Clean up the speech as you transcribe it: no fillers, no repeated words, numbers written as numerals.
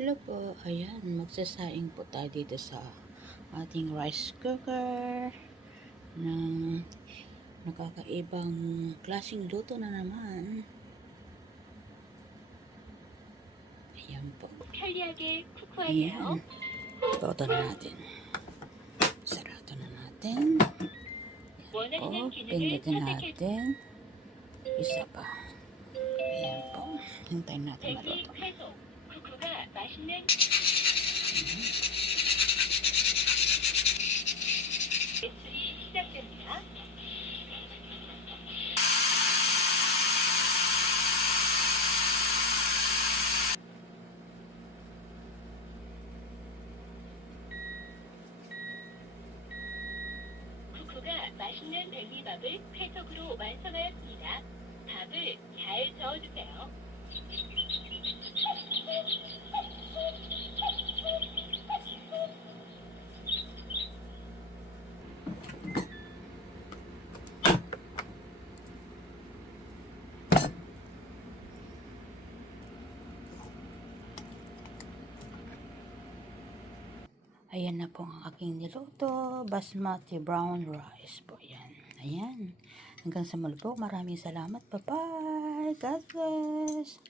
Hello po, ayan, magsasaing po tayo dito sa ating rice cooker ng nakakaibang klaseng luto na naman. Ayan po. Ayan. Pauto na natin. Sarado na natin. Ayan po. Pindutin natin. Isa pa. Ayan po. Hintayin natin maluto. Ayan. 쿠쿠가 맛있는 벨리밥을 쾌적으로 완성하였습니다. 밥을 잘 저어주세요. Ayan na po ang aking niluto. Basmati brown rice po. Ayan. Ayan. Hanggang sa muli po. Maraming salamat. Bye-bye. God bless.